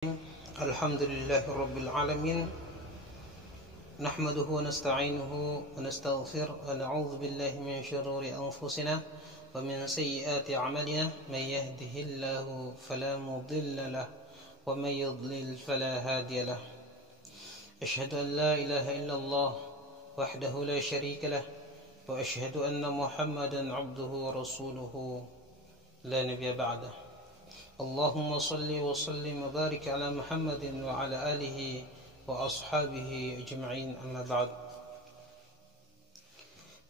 الحمد لله رب العالمين نحمده ونستعينه ونستغفره ونعوذ بالله من شرور أنفسنا ومن سيئات أعمالنا من يهده الله فلا مضل له ومن يضلل فلا هادي له أشهد أن لا إله إلا الله وحده لا شريك له وأشهد أن محمدا عبده ورسوله لا نبي بعده اللهم صل وسلم وبارك على محمد وعلى آله وأصحابه أجمعين أما بعد.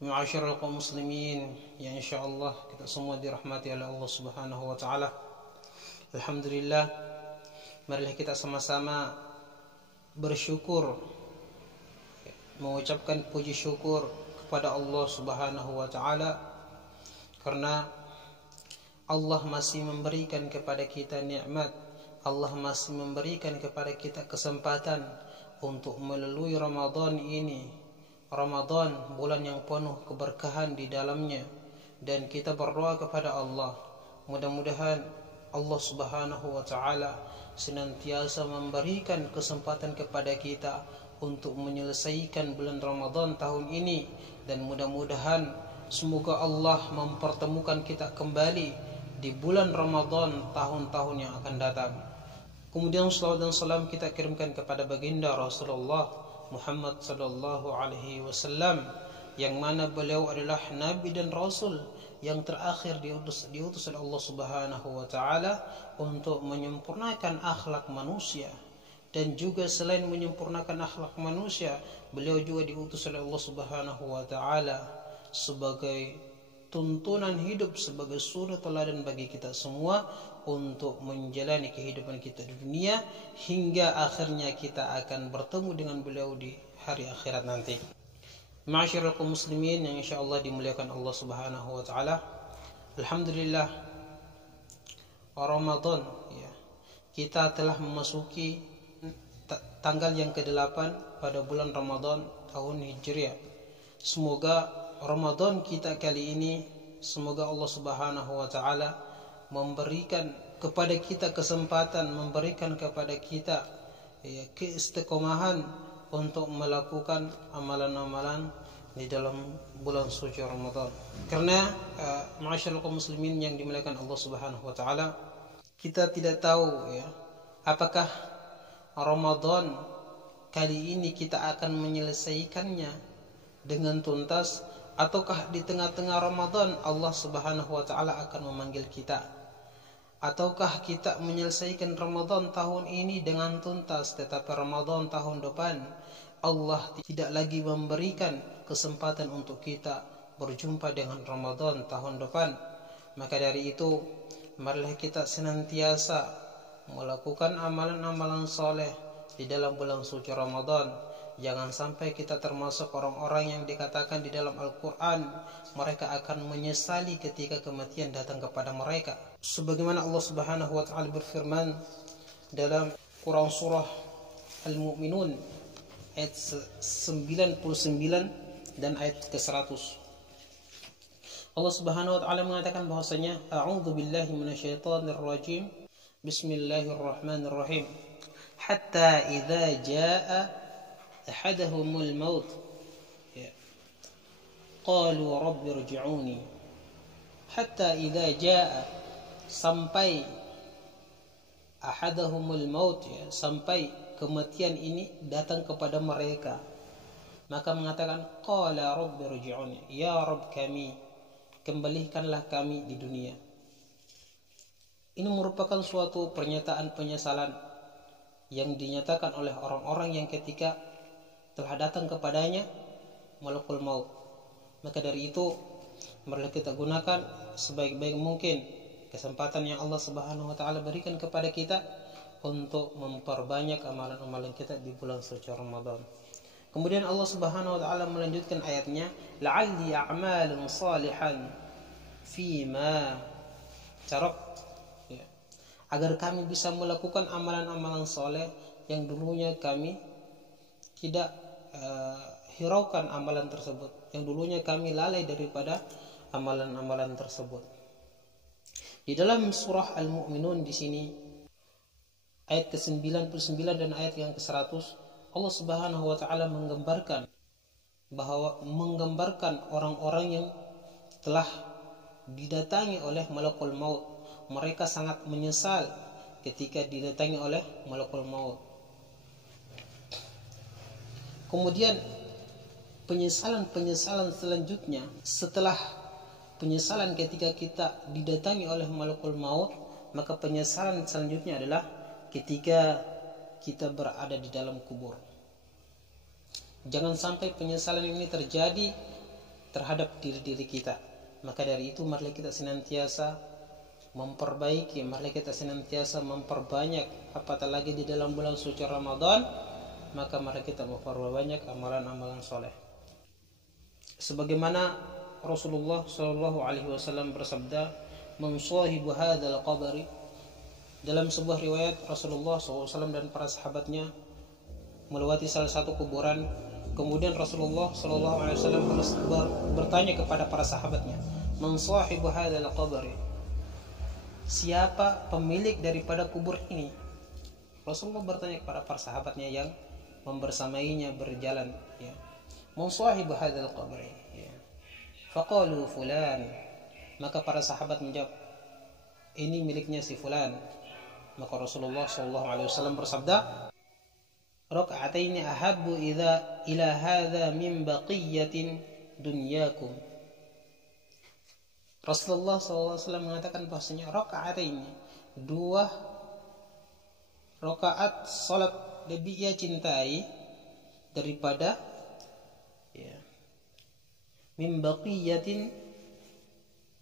Ma'asyiral kaum muslimin yang insyaallah kita semua dirahmati oleh Allah Subhanahu wa taala. Alhamdulillah, marilah kita sama-sama bersyukur, mengucapkan puji syukur kepada Allah Subhanahu wa taala karena Allah masih memberikan kepada kita nikmat, Allah masih memberikan kepada kita kesempatan untuk melalui Ramadan ini. Ramadan bulan yang penuh keberkahan di dalamnya, dan kita berdoa kepada Allah mudah-mudahan Allah Subhanahu wa taala senantiasa memberikan kesempatan kepada kita untuk menyelesaikan bulan Ramadan tahun ini, dan mudah-mudahan semoga Allah mempertemukan kita kembali di bulan Ramadan tahun-tahun yang akan datang. Kemudian salawat dan salam kita kirimkan kepada baginda Rasulullah Muhammad sallallahu alaihi wasallam, yang mana beliau adalah nabi dan rasul yang terakhir diutus oleh Allah Subhanahu wa taala untuk menyempurnakan akhlak manusia. Dan juga selain menyempurnakan akhlak manusia, beliau juga diutus oleh Allah Subhanahu wa taala sebagai tuntunan hidup, sebagai suri teladan bagi kita semua untuk menjalani kehidupan kita di dunia hingga akhirnya kita akan bertemu dengan beliau di hari akhirat nanti. Ma'asyiral kaum muslimin yang insyaallah dimuliakan Allah Subhanahu wa taala. Alhamdulillah, Ramadan ya, kita telah memasuki tanggal yang ke-8 pada bulan Ramadan tahun Hijriah. Semoga Ramadan kita kali ini, semoga Allah Subhanahu wa taala memberikan kepada kita kesempatan, memberikan kepada kita ya, keistiqomahan untuk melakukan amalan-amalan di dalam bulan suci Ramadan. Karena ma'asyiral kaum muslimin yang dimuliakan Allah Subhanahu wa taala, kita tidak tahu ya, apakah Ramadan kali ini kita akan menyelesaikannya dengan tuntas, ataukah di tengah-tengah Ramadan Allah Subhanahu wa taala akan memanggil kita, ataukah kita menyelesaikan Ramadan tahun ini dengan tuntas tetapi Ramadan tahun depan Allah tidak lagi memberikan kesempatan untuk kita berjumpa dengan Ramadan tahun depan. Maka dari itu marilah kita senantiasa melakukan amalan-amalan soleh di dalam bulan suci Ramadan. Jangan sampai kita termasuk orang-orang yang dikatakan di dalam Al-Quran mereka akan menyesali ketika kematian datang kepada mereka. Sebagaimana Allah Subhanahu wa taala berfirman dalam Quran surah Al-Mu'minun ayat 99 dan ayat ke-100. Allah Subhanahu wa taala mengatakan bahwasanya a'udzu billahi minasyaitonir rajim. Bismillahirrahmanirrahim. Hatta idza jaa ahadahumul maut qalu rabbi irji'uni. Hatta idza jaa, sampai ahadahumul maut ya, sampai kematian ini datang kepada mereka, maka mengatakan qala rabbi irji'uni, ya rabb kami, kembalikanlah kami di dunia. Ini merupakan suatu pernyataan penyesalan yang dinyatakan oleh orang-orang yang ketika telah datang kepadanya malakul maut. Maka dari itu marilah kita gunakan sebaik-baik mungkin kesempatan yang Allah Subhanahu wa taala berikan kepada kita untuk memperbanyak amalan-amalan kita di bulan suci Ramadan. Kemudian Allah Subhanahu wa taala melanjutkan ayatnya, la'alli a'malun salihan fima tarak, ya, agar kami bisa melakukan amalan-amalan soleh yang dulunya kami tidak hiraukan amalan tersebut, yang dulunya kami lalai daripada amalan-amalan tersebut. Di dalam surah Al-Mu'minun di sini ayat ke-99 dan ayat yang ke-100, Allah Subhanahu wa taala menggambarkan orang-orang yang telah didatangi oleh malakul maut. Mereka sangat menyesal ketika didatangi oleh malakul maut. Kemudian penyesalan selanjutnya setelah penyesalan ketika kita didatangi oleh malakul maut, maka penyesalan selanjutnya adalah ketika kita berada di dalam kubur. Jangan sampai penyesalan ini terjadi terhadap diri kita. Maka dari itu marilah kita senantiasa memperbaiki, marilah kita senantiasa memperbanyak, apatah lagi di dalam bulan suci Ramadan, maka mari kita memperbanyak amalan-amalan soleh. Sebagaimana Rasulullah Shallallahu Alaihi Wasallam bersabda, "Man sahibu hadzal qabri." Dalam sebuah riwayat Rasulullah SAW dan para sahabatnya melewati salah satu kuburan. Kemudian Rasulullah SAW bertanya kepada para sahabatnya, "Man sahibu hadzal qabri?" Siapa pemilik daripada kubur ini? Rasulullah bertanya kepada para sahabatnya yang membersamainya berjalan, ya. "Man sahibu hadzal qabri?" Ya. Faqalu fulan. Maka para sahabat menjawab, "Ini miliknya si fulan." Maka Rasulullah SAW bersabda, "Raka'ataini ahabbu ila hadza min baqiyatin dunyakum." Rasulullah SAW mengatakan bahasanya raka'ataini, 2 rakaat salat lebih ia cintai daripada min baqiyatin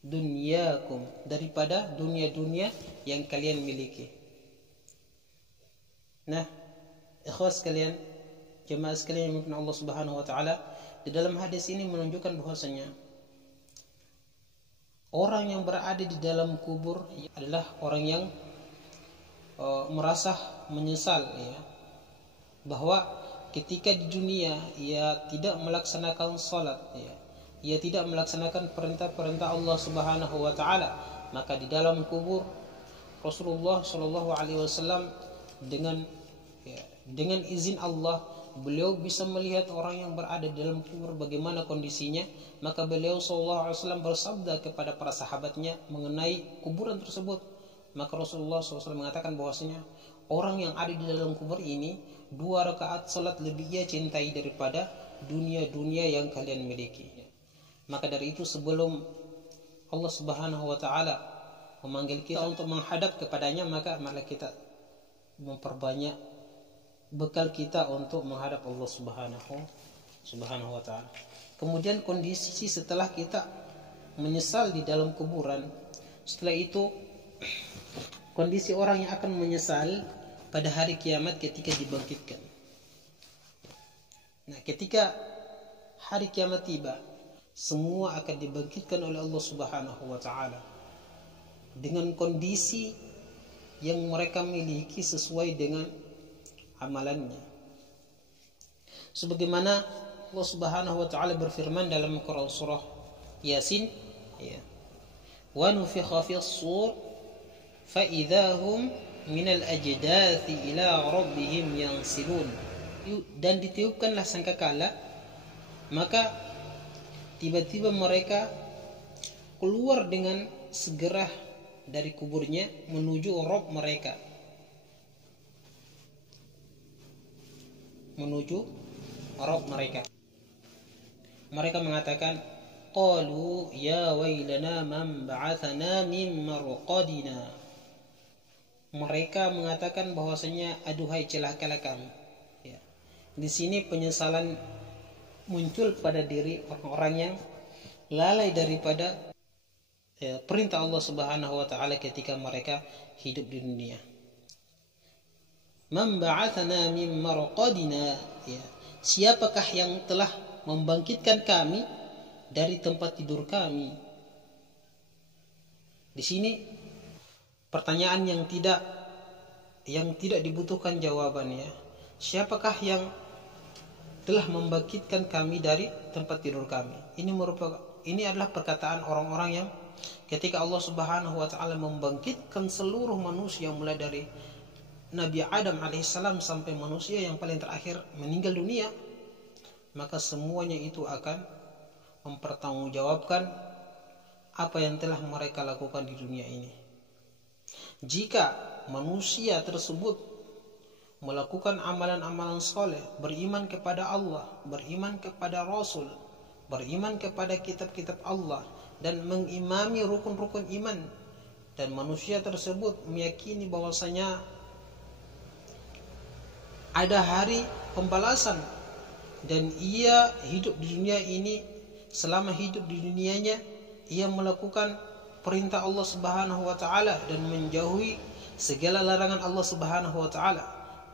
dunyakum, daripada dunia-dunia yang kalian miliki. Nah, ikhwas sekalian, jemaah sekalian yang Allah Subhanahu wa taala, di dalam hadis ini menunjukkan bahwasanya orang yang berada di dalam kubur adalah orang yang merasa menyesal, ya, bahwa ketika di dunia ia tidak melaksanakan salat, ya, ia tidak melaksanakan perintah-perintah Allah Subhanahu wa taala, maka di dalam kubur Rasulullah Shallallahu Alaihi Wasallam dengan izin Allah, beliau bisa melihat orang yang berada di dalam kubur bagaimana kondisinya. Maka beliau sallallahu alaihi wasallam bersabda kepada para sahabatnya mengenai kuburan tersebut. Maka Rasulullah SAW mengatakan bahwasanya orang yang ada di dalam kubur ini 2 rakaat salat lebih ia cintai daripada dunia-dunia yang kalian miliki. Maka dari itu sebelum Allah Subhanahu wa taala memanggil kita untuk menghadap kepadanya, maka marilah kita memperbanyak bekal kita untuk menghadap Allah Subhanahu wa taala. Kemudian kondisi setelah kita menyesal di dalam kuburan, setelah itu kondisi orang yang akan menyesal pada hari kiamat ketika dibangkitkan. Nah, ketika hari kiamat tiba, semua akan dibangkitkan oleh Allah Subhanahu wa taala dengan kondisi yang mereka miliki sesuai dengan amalannya. Sebagaimana Allah Subhanahu wa taala berfirman dalam Quran surah Yasin, ya. "Wa nufikha fis-sur fa idzahum minal ajdathi ila rabbihim yansilun." Dan ditiupkanlah sangkakala, maka tiba-tiba mereka keluar dengan segera dari kuburnya menuju Rabb mereka, Mereka mengatakan, qalu ya wailana man ba'athana min marqadina. Mereka mengatakan bahwasanya aduhai celakalah kami. Ya. Di sini penyesalan muncul pada diri orang-orang yang lalai daripada perintah Allah Subhanahu wa taala ketika mereka hidup di dunia. Man ba'athana min marqadina, ya. Siapakah yang telah membangkitkan kami dari tempat tidur kami? Di sini pertanyaan yang tidak dibutuhkan jawabannya. Siapakah yang telah membangkitkan kami dari tempat tidur kami? Ini adalah perkataan orang-orang yang ketika Allah Subhanahu wa taala membangkitkan seluruh manusia mulai dari Nabi Adam alaihissalam sampai manusia yang paling terakhir meninggal dunia, maka semuanya itu akan mempertanggungjawabkan apa yang telah mereka lakukan di dunia ini. Jika manusia tersebut melakukan amalan-amalan soleh, beriman kepada Allah, beriman kepada Rasul, beriman kepada kitab-kitab Allah, dan mengimami rukun-rukun iman, dan manusia tersebut meyakini bahwasanya ada hari pembalasan, dan ia hidup di dunia ini, selama hidup di dunianya ia melakukan perintah Allah Subhanahu wa taala dan menjauhi segala larangan Allah Subhanahu wa taala,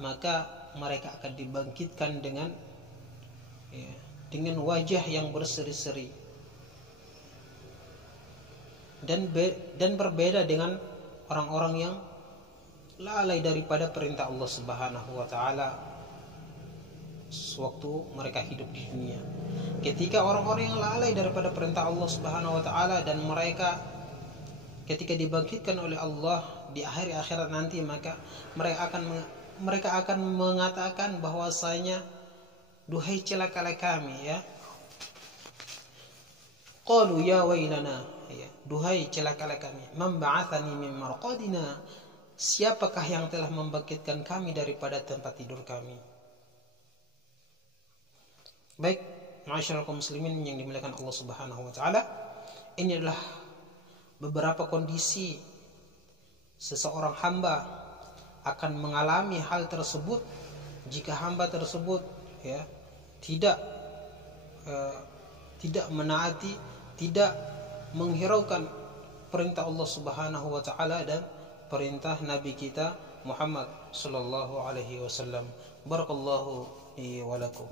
maka mereka akan dibangkitkan dengan wajah yang berseri-seri dan berbeda dengan orang-orang yang lalai daripada perintah Allah Subhanahu wa taala sewaktu mereka hidup di dunia. Ketika orang-orang yang lalai daripada perintah Allah Subhanahu wa taala dan mereka ketika dibangkitkan oleh Allah di akhir akhirat nanti, maka mereka akan mengatakan bahwasanya, duhai celakalah kami, ya. Qalu ya wailana, ya, duhai celakalah kami, man ba'athani min marqadina, siapakah yang telah membangkitkan kami daripada tempat tidur kami. Baik, ma'asyiral kaum muslimin yang dimuliakan Allah Subhanahu wa taala, ini adalah beberapa kondisi seseorang hamba akan mengalami hal tersebut jika hamba tersebut tidak menaati, tidak menghiraukan perintah Allah Subhanahu wa taala dan perintah Nabi kita Muhammad sallallahu alaihi wasallam. Barakallahu li wa lakum.